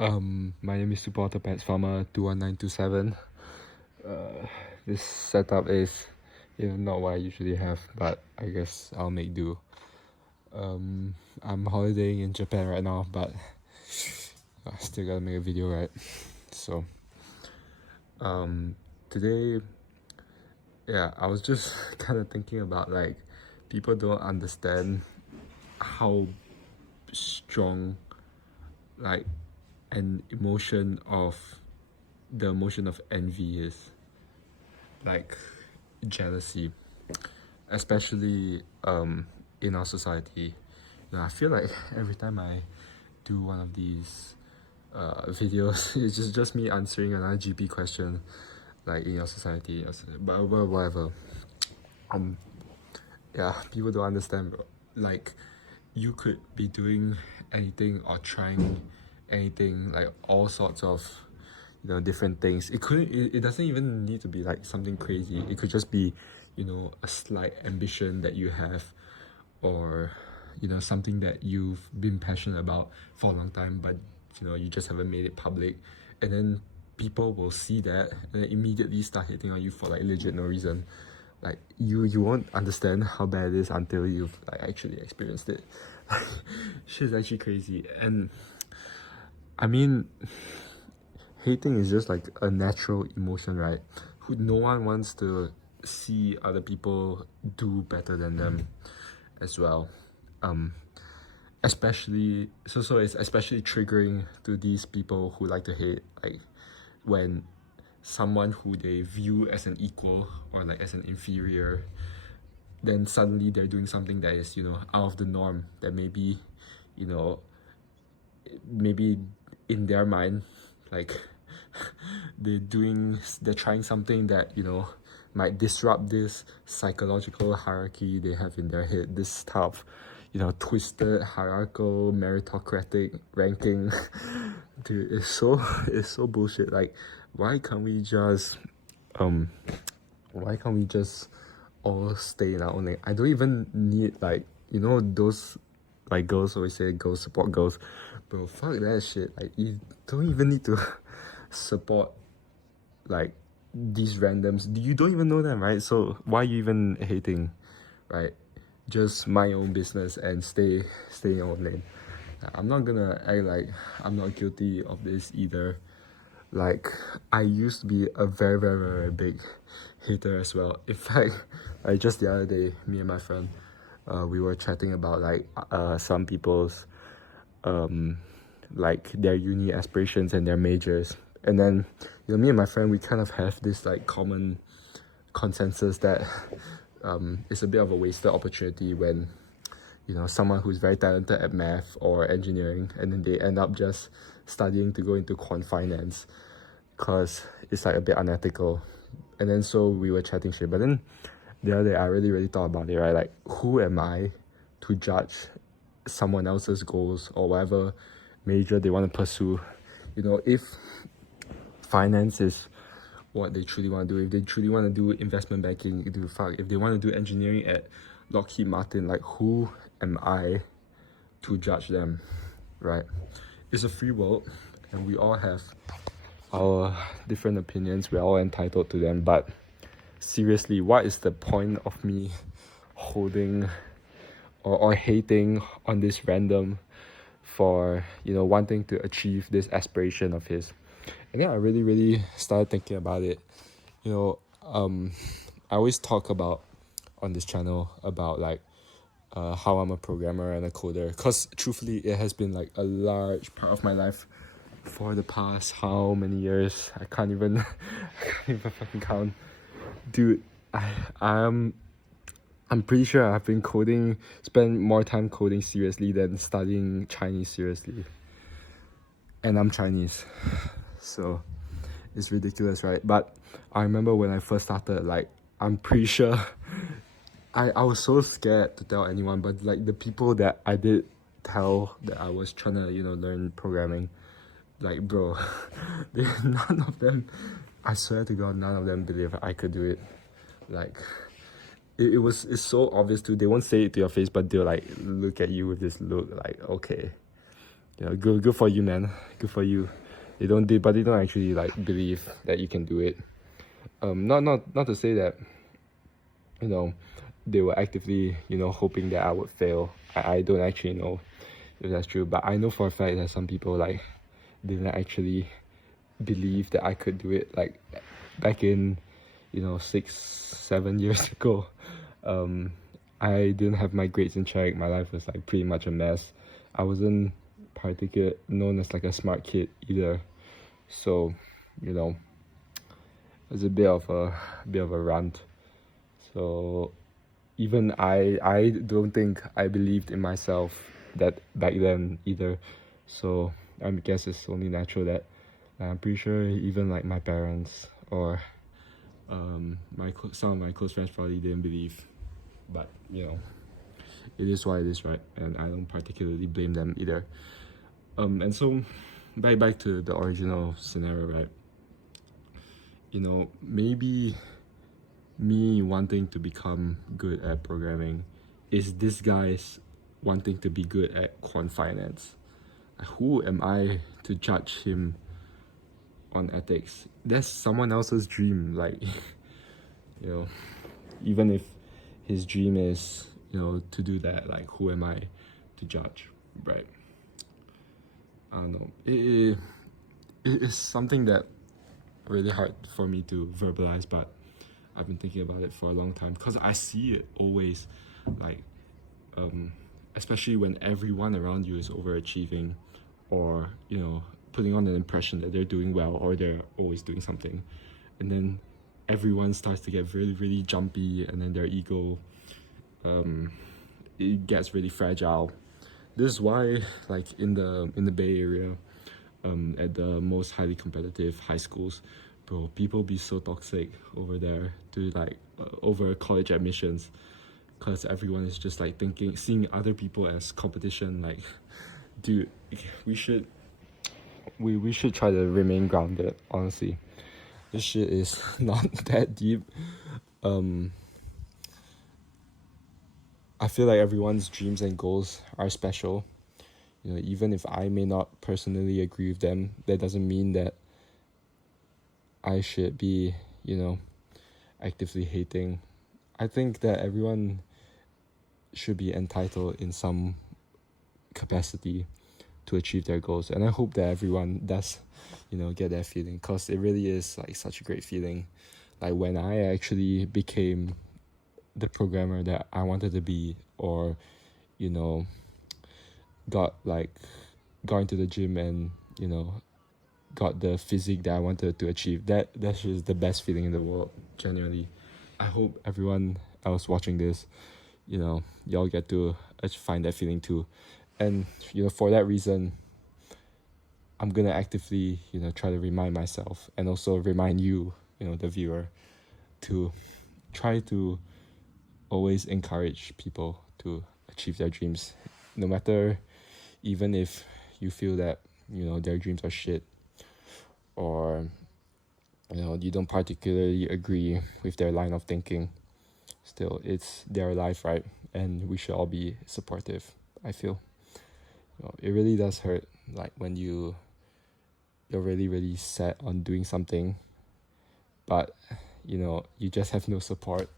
My name is Supporter Pets Farmer 21927. This setup is, not what I usually have, but I guess I'll make do. I'm holidaying in Japan right now, but I still gotta make a video, right? So, today, yeah, I was just kind of thinking about like people don't understand how strong like an emotion of the emotion of envy is, like jealousy, especially in our society. I feel like every time I do one of these videos, it's just me answering another GP question, like in your society, but whatever. Yeah, people don't understand, bro. Like, you could be doing anything or trying anything, like all sorts of different things. It doesn't even need to be like something crazy. It could just be a slight ambition that you have, or something that you've been passionate about for a long time, but you just haven't made it public, and then people will see that and then immediately start hating on you for like legit no reason. Like, you won't understand how bad it is until you've like actually experienced it. Shit's actually crazy. And I mean, hating is just like a natural emotion, right? No one wants to see other people do better than them as well. Especially so it's especially triggering to these people who like to hate, like when someone who they view as an equal or like as an inferior, then suddenly they're doing something that is out of the norm, that you know maybe in their mind, like they're trying something that might disrupt this psychological hierarchy they have in their head, this type of twisted hierarchical meritocratic ranking. Dude, it's so bullshit. Like, why can't we just all stay in our own lane? I don't even need, like, those like girls always say girls support girls. Bro, fuck that shit. Like, you don't even need to support like these randoms. You don't even know them, right? So why are you even hating, right? Just mind your own business and stay in your own lane. I'm not gonna act like I'm not guilty of this either. Like, I used to be a very, very, very big hater as well. In fact, like just the other day, me and my friend, we were chatting about like some people's like their uni aspirations and their majors. And then me and my friend, we kind of have this like common consensus that it's a bit of a wasted opportunity when someone who's very talented at math or engineering, and then they end up just studying to go into quant finance, because it's like a bit unethical. And then so we were chatting shit, but then the other day I really thought about it, right? Like, who am I to judge someone else's goals or whatever major they want to pursue? If finance is what they truly want to do, if they truly want to do investment banking, if they want to do engineering at Lockheed Martin, like, who am I to judge them, right? It's a free world, and we all have our different opinions. We're all entitled to them, but seriously, what is the point of me holding or hating on this random for wanting to achieve this aspiration of his? And then I really started thinking about it. I always talk about on this channel about like how I'm a programmer and a coder, because truthfully it has been like a large part of my life for the past how many years. I can't even fucking count. Dude, I'm pretty sure I've been spent more time coding seriously than studying Chinese seriously. And I'm Chinese, so it's ridiculous, right? But I remember when I first started, like, I'm pretty sure I was so scared to tell anyone, but like the people that I did tell that I was trying to learn programming, like, bro, none of them, I swear to God, none of them believe I could do it. Like, it's so obvious too. They won't say it to your face, but they'll like look at you with this look like, okay, Yeah, good for you, man. Good for you. But they don't actually like believe that you can do it. Not to say that, you know, they were actively, hoping that I would fail. I don't actually know if that's true, but I know for a fact that some people like didn't actually believe that I could do it. Like back in, 6, 7 years ago, um, I didn't have my grades in check. My life was like pretty much a mess. I wasn't particular known as like a smart kid either. So, you know, it was a bit of a rant. So even I don't think I believed in myself that back then either. So I guess it's only natural that I'm pretty sure even like my parents or some of my close friends probably didn't believe. But it is what it is, right? And I don't particularly blame them either. And so back to the original scenario, right? Maybe me wanting to become good at programming is this guy's wanting to be good at quant finance. Who am I to judge him on ethics? That's someone else's dream. Like, even if his dream is, to do that, like, who am I to judge, right? I don't know. It is something that really hard for me to verbalize, but I've been thinking about it for a long time because I see it always, like, especially when everyone around you is overachieving or, putting on an impression that they're doing well or they're always doing something. And then everyone starts to get really, really jumpy, and then their ego, it gets really fragile. This is why, like, in the Bay Area, at the most highly competitive high schools, bro, people be so toxic over there to like over college admissions, because everyone is just like seeing other people as competition. Like, dude, we should try to remain grounded, honestly. This shit is not that deep. I feel like everyone's dreams and goals are special. Even if I may not personally agree with them, that doesn't mean that I should be, actively hating. I think that everyone should be entitled in some capacity to achieve their goals, and I hope that everyone does, get that feeling, because it really is like such a great feeling. Like when I actually became the programmer that I wanted to be, or got into the gym and got the physique that I wanted to achieve. That's just the best feeling in the world, genuinely. I hope everyone else watching this, y'all get to find that feeling too. And for that reason, I'm gonna actively try to remind myself, and also remind you, the viewer, to try to always encourage people to achieve their dreams, no matter, even if you feel that their dreams are shit, or you don't particularly agree with their line of thinking. Still, it's their life, right? And we should all be supportive, I feel. It really does hurt, like when you're really, really set on doing something, but you just have no support,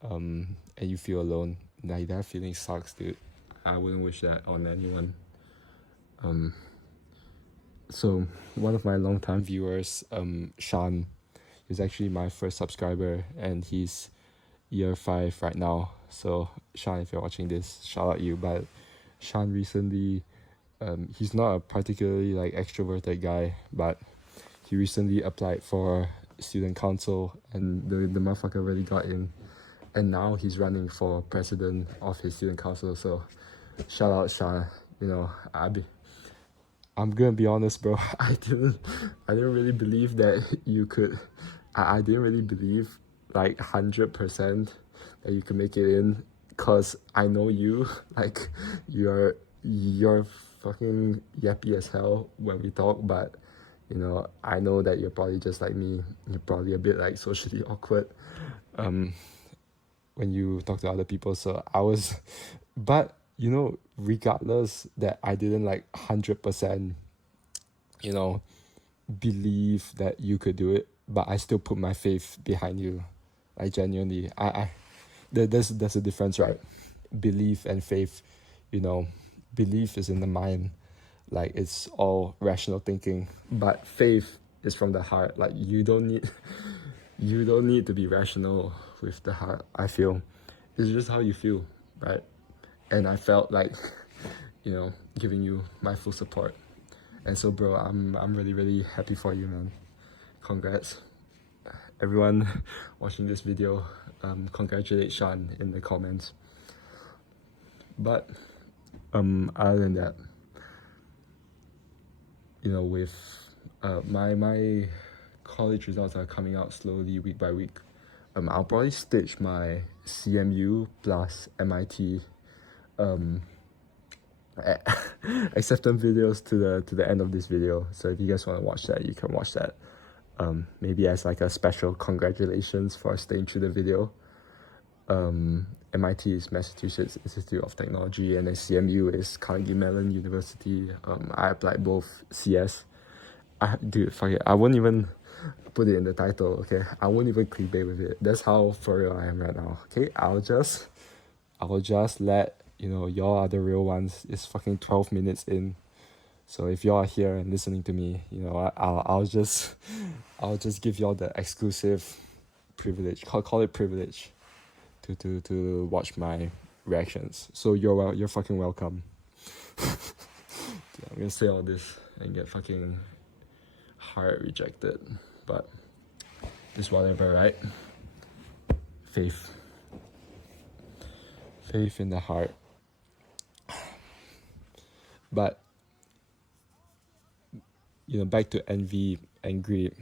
and you feel alone. Like, that feeling sucks, dude. I wouldn't wish that on anyone. So one of my longtime viewers, Sean, is actually my first subscriber, and he's year 5 right now. So Sean, if you're watching this, shout out you. But Sean recently, he's not a particularly like extroverted guy, but he recently applied for student council, and the motherfucker really got in, and now he's running for president of his student council. So shout out Sean. I'm gonna be honest, bro. I didn't really believe that you could. I didn't really believe like 100% that you could make it in, cause I know you. Like, you're fucking yappy as hell when we talk, but I know that you're probably just like me. You're probably a bit like socially awkward when you talk to other people. So I was, but regardless that I didn't like 100%, you know, believe that you could do it, but I still put my faith behind you. Like genuinely, there's a difference, right? Belief and faith, you know, belief is in the mind, like it's all rational thinking, but faith is from the heart. Like you don't need to be rational with the heart. I feel it's just how you feel, right? And I felt like, you know, giving you my full support. And so, bro, I'm really really happy for you, man. Congrats, everyone watching this video. Congratulate Sean in the comments. But other than that, you know, with my college results are coming out slowly week by week. I'll probably stitch my CMU plus MIT acceptance videos to the end of this video. So if you guys want to watch that, you can watch that. Maybe as like a special congratulations for staying through the video. MIT is Massachusetts Institute of Technology, and then CMU is Carnegie Mellon University. I applied both CS. Dude, fuck it. I won't even put it in the title, okay? I won't even clickbait with it. That's how for real I am right now, okay? I'll just let, you know, y'all are the real ones. It's fucking 12 minutes in. So if y'all are here and listening to me, you know, I'll just give y'all the exclusive privilege. Call it privilege to watch my reactions. So you're fucking welcome. I'm gonna say all this and get fucking heart rejected, but it's whatever, right? Faith in the heart. But you know, back to envy and greed,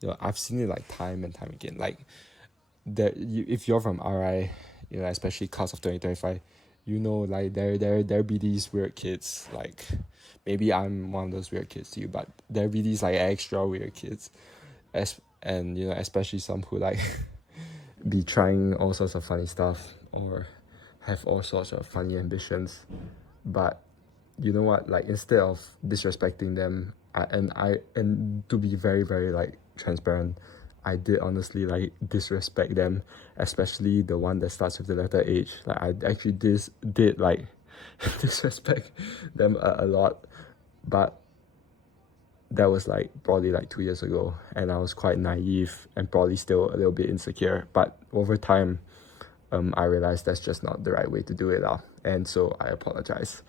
you know, I've seen it like time and time again. Like that, if you're from RI, you know, especially class of 2025, you know, like there be these weird kids. Like maybe I'm one of those weird kids to you, but there be these like extra weird kids, and you know, especially some who like be trying all sorts of funny stuff or have all sorts of funny ambitions. But you know what, like instead of disrespecting them, and to be very very like transparent, I did honestly like disrespect them, especially the one that starts with the letter H. Like I actually did like disrespect them a lot, but that was like probably like 2 years ago, and I was quite naive and probably still a little bit insecure. But over time, I realized that's just not the right way to do it, and so I apologize.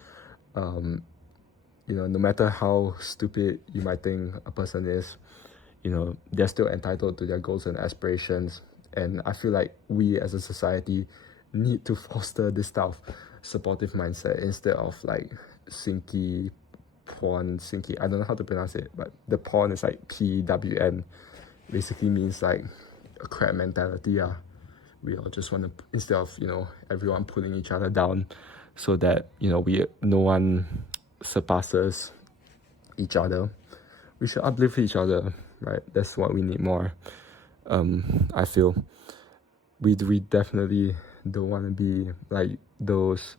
You know, no matter how stupid you might think a person is, you know, they're still entitled to their goals and aspirations. And I feel like we as a society need to foster this type of supportive mindset instead of like sinky, I don't know how to pronounce it, but the porn is like PWN, basically means like a crab mentality. We all just want to, instead of, you know, everyone pulling each other down so that, you know, no one surpasses each other, we should uplift each other, right? That's what we need more. I feel we definitely don't want to be like those,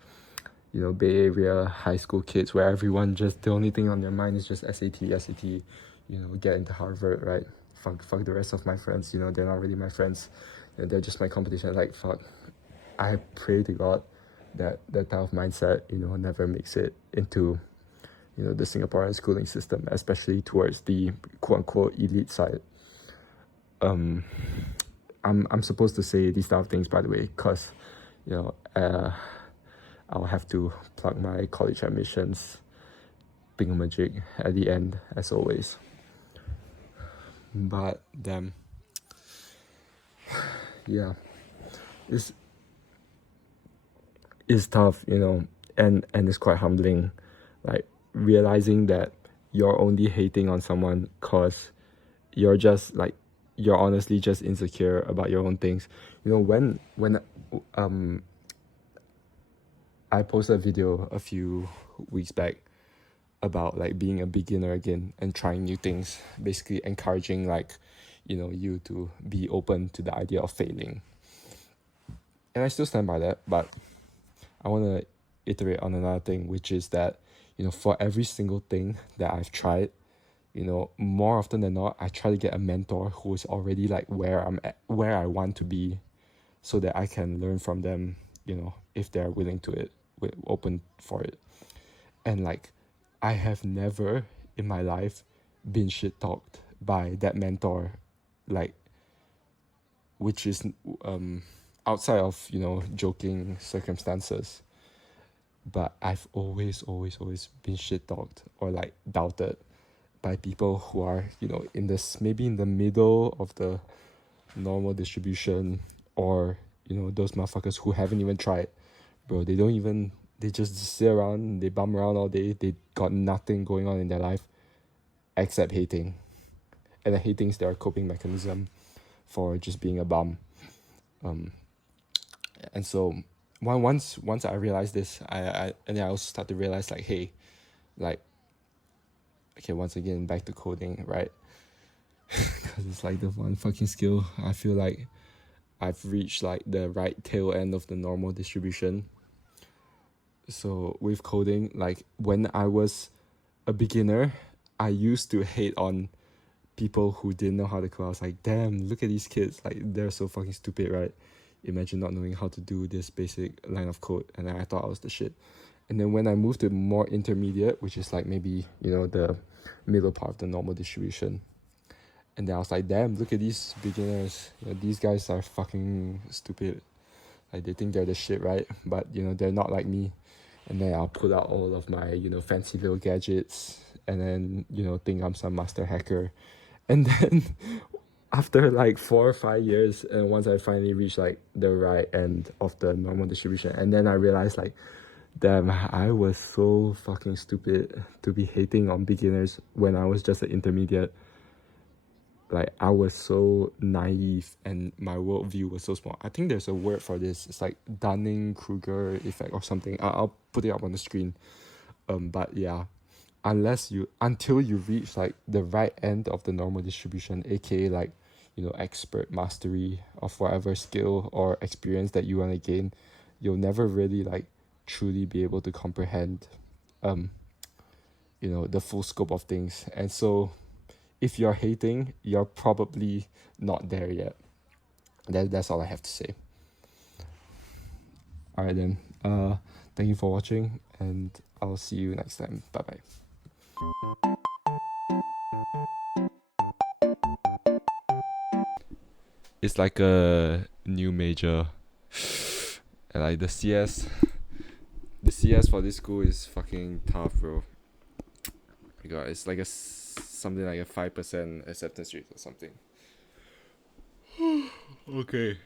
you know, Bay Area high school kids where everyone just, the only thing on their mind is just SAT, you know, get into Harvard, right? Fuck the rest of my friends, you know, they're not really my friends, they're just my competition. Like, fuck, I pray to God that type of mindset, you know, never makes it into, you know, the Singaporean schooling system, especially towards the quote-unquote elite side. I'm supposed to say these type of things, by the way, because, you know, I'll have to plug my college admissions thingamajig at the end, as always. But damn, yeah, it's tough, you know, and it's quite humbling, like realizing that you're only hating on someone cause you're just like, you're honestly just insecure about your own things. You know, when I posted a video a few weeks back about like being a beginner again and trying new things, basically encouraging like, you know, you to be open to the idea of failing. And I still stand by that, but I want to iterate on another thing, which is that, for every single thing that I've tried, more often than not, I try to get a mentor who is already like where I'm at, where I want to be, so that I can learn from them, if they're willing to it, open for it. And like, I have never in my life been shit talked by that mentor, like, which is outside of, joking circumstances. But I've always been shit talked or like doubted by people who are, in this, maybe in the middle of the normal distribution, or, those motherfuckers who haven't even tried. Bro, they just sit around, they bum around all day, they got nothing going on in their life except hating. And the hating is their coping mechanism for just being a bum. And so once I realized this, and then I also start to realize, like, hey, like, okay, once again, back to coding, right? Because it's like the one fucking skill I feel like I've reached like the right tail end of the normal distribution. So with coding, like, when I was a beginner, I used to hate on people who didn't know how to code. I was like, damn, look at these kids, like, they're so fucking stupid, right? Imagine not knowing how to do this basic line of code. And then I thought I was the shit. And then when I moved to more intermediate, which is like maybe, the middle part of the normal distribution, and then I was like, damn, look at these beginners. These guys are fucking stupid. Like, they think they're the shit, right? But, they're not like me. And then I'll pull out all of my, fancy little gadgets, and then, think I'm some master hacker. And then after like 4 or 5 years, and once I finally reached like the right end of the normal distribution, and then I realized, like, damn, I was so fucking stupid to be hating on beginners when I was just an intermediate. Like, I was so naive and my worldview was so small. I think there's a word for this. It's like Dunning-Kruger effect or something. I'll put it up on the screen. But yeah, until you reach like the right end of the normal distribution, aka like, expert mastery of whatever skill or experience that you want to gain, you'll never really like truly be able to comprehend the full scope of things. And so if you're hating, you're probably not there yet. That's all I have to say. All right then. Thank you for watching, and I'll see you next time. Bye bye. It's like a new major, and like the CS for this school is fucking tough, bro. My God, it's like something like a 5% acceptance rate or something. Okay.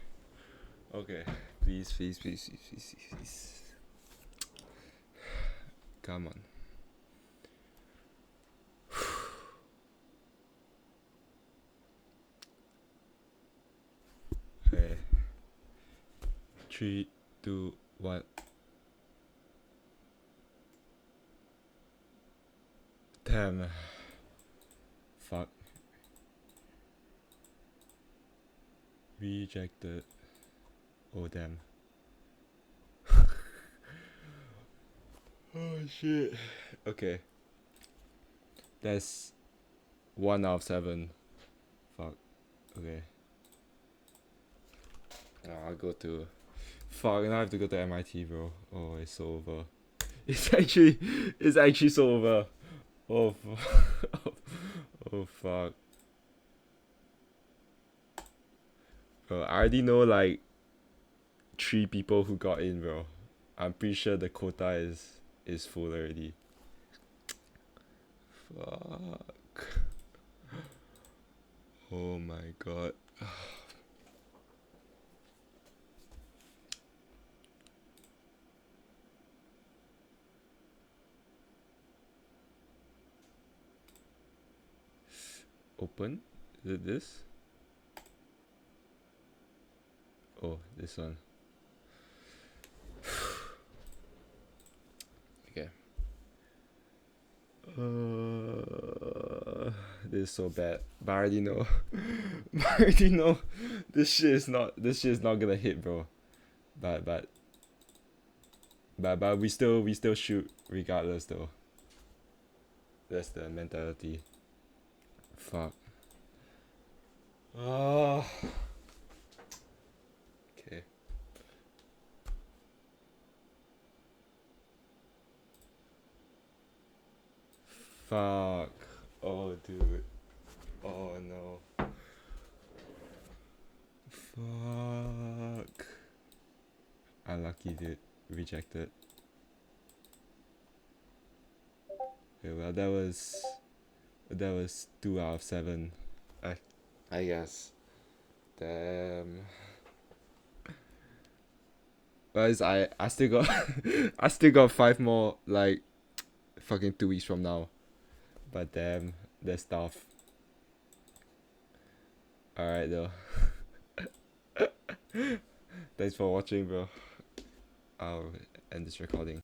Please. Come on. Okay. 3, 2, 1. Damn. Fuck. Rejected. Oh damn. Oh shit. Okay. That's 1 out of 7. Fuck. Okay. Now I'll go to. Fuck, now I have to go to MIT, bro. Oh, it's so over. It's actually so over. Oh, oh fuck. Bro, I already know like 3 people who got in, bro. I'm pretty sure the quota is full already. Fuck. Oh my God. Open? Is it this? Oh, this one. Okay. This is so bad. But I already know. This shit is not gonna hit, bro. But But we still shoot regardless though. That's the mentality. Fuck. Oh. Okay. Fuck. Oh, dude. Oh no. Fuck. Unlucky, dude. Rejected. Okay, well that was 2 out of 7. I I guess. Damn. Guys, I still got I still got 5 more like fucking 2 weeks from now. But damn, that's tough. Alright though. Thanks for watching, bro. I'll end this recording.